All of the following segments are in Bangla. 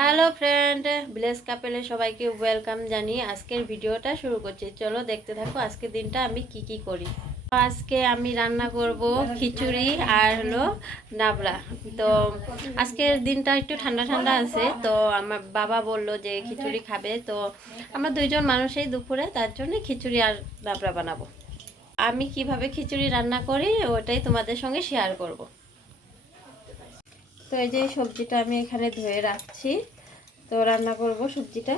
হ্যালো ফ্রেন্ড, ভিলেজ কাপেলে সবাইকে ওয়েলকাম জানিয়ে আজকের ভিডিওটা শুরু করছি। চলো দেখতে থাকো আজকের দিনটা আমি কি করি। আজকে আমি রান্না করব খিচুড়ি আর হলো ডাবলা। তো আজকের দিনটা একটু ঠান্ডা ঠান্ডা আছে, তো আমার বাবা বলল যে খিচুড়ি খাবে। তো আমরা দুইজন মানুষই দুপুরে, তার জন্য খিচুড়ি আর ডাবলা বানাবো। আমি কিভাবে খিচুড়ি রান্না করি ওটাই তোমাদের সঙ্গে শেয়ার করব। তো এই যে সবজিটা আমি এখানে ধুয়ে রাখছি, তো রান্না করব সবজিটা।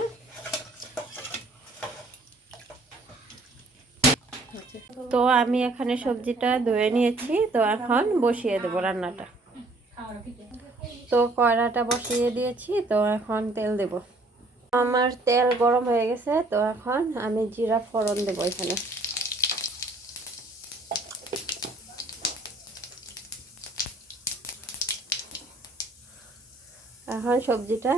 তো আমি এখানে সবজিটা ধুয়ে নিয়েছি, তো এখন বসিয়ে দেব রান্নাটা। তো কড়াটা বসিয়ে দিয়েছি, তো এখন তেল দেব। আমার তেল গরম হয়ে গেছে, তো এখন আমি জিরা ফোড়ন দেব এখানে। এখন সবজিটা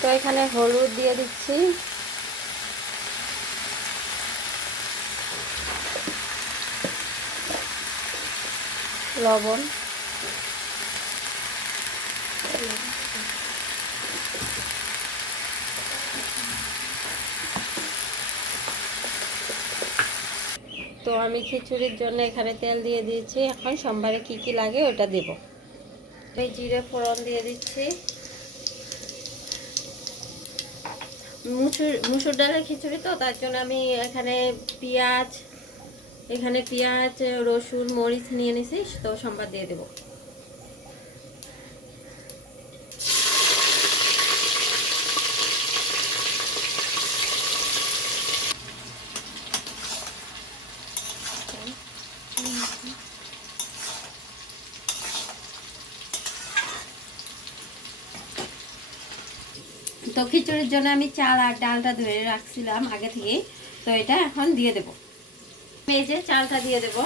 তো এখানে হলুদ দিয়ে দিচ্ছি, লবণ, তো আমি খিচুড়ির জন্য এখানে তেল দিয়ে দিয়েছি। এখন সোমবারে কি লাগে ওটা দেব। এই জিরে ফোড়ন দিয়ে দিচ্ছি। মুসুর ডালের খিচুড়ি, তো তার জন্য আমি এখানে পেঁয়াজ রসুন মরিচ নিয়ে নিছি, তো সম্বাদ দিয়ে দেব। তো খিচুড়ির জন্য আমি চাল আর ডালটা ধরে রাখছিলাম আগে থেকে, তো এটা এখন দিয়ে দেব। এই যে চালটা দিয়ে দেব।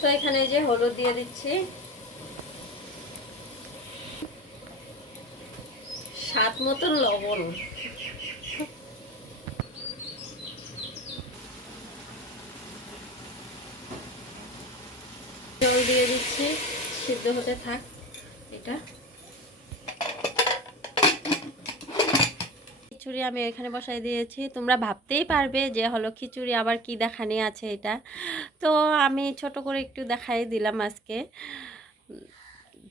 তো এখানে যে হলুদ দিয়ে দিচ্ছি, স্বাদ মতন লবণ, জল দিয়ে দিচ্ছি, সিদ্ধ হতে থাক এটা। খিচুড়ি আমি এখানে বসাই দিয়েছি। তোমরা ভাবতেই পারবে যে হলো খিচুড়ি আবার কি দেখানি আছে এটা, তো আমি ছোট করে একটু দেখাই দিলাম আজকে।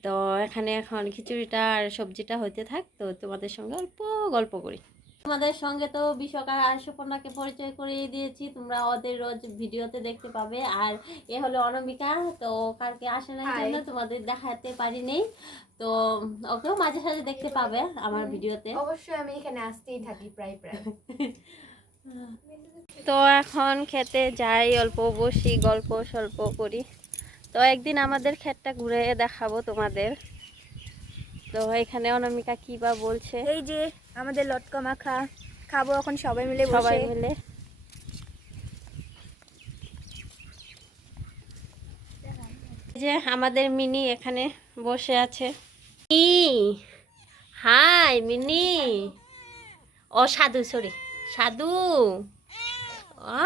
তো এখানে এখন খিচুড়িটা আর সবজিটা হতে থাক, তো তোমাদের সঙ্গে অল্প গল্প করি। তোমাদের সঙ্গে তো বিশ্বকা আর সুপর্ণাকে পরিচয় করিয়ে দিয়েছি, তোমরা ওদের রোজ ভিডিওতে দেখতে পাবে। আর এ হলো অনামিকা, তো কালকে আসে না জন্য তোমাদের দেখাতে পারিনি, তো ওকেও মাঝে সাঝে দেখতে পাবে আমার ভিডিওতে। অবশ্যই আমি এখানে আসতেই থাকি প্রায় তো এখন খেতে যাই, অল্প বসি, গল্প সল্প করি। তো একদিন আমাদের ক্ষেতটা ঘুরে দেখাবো তোমাদের। তো এখানে অনামিকা কি বা বলছে। এই যে আমাদের লটকা মাখা খাবো এখন সবাই মিলে সবাই মিলে। যে আমাদের মিনি এখানে বসে আছে। High mini. ও সাধু, সরি সাধু।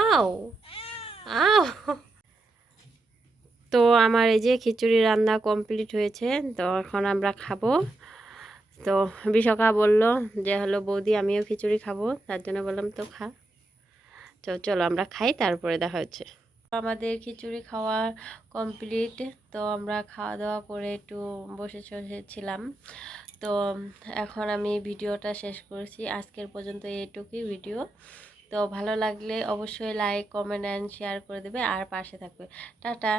আও আও। তো আমার এই যে খিচুড়ি রান্না কমপ্লিট হয়েছে, তো এখন আমরা খাবো। তো বিশাখা বলল যে হলো বৌদি আমিও খিচুড়ি খাবো, তার জন্য বললাম তো খা। তো চলো আমরা খাই, তারপরে দেখা হচ্ছে। আমাদের খিচুড়ি খাওয়া কমপ্লিট, তো আমরা খাওয়া দাওয়া করে একটু বসেছিলাম। তো এখন আমি ভিডিওটা শেষ করছি। আজকের পর্যন্ত এইটুকুই ভিডিও। তো ভালো লাগলে অবশ্যই লাইক কমেন্ট অ্যান্ড শেয়ার করে দেবে আর পাশে থাকবে। টাটা।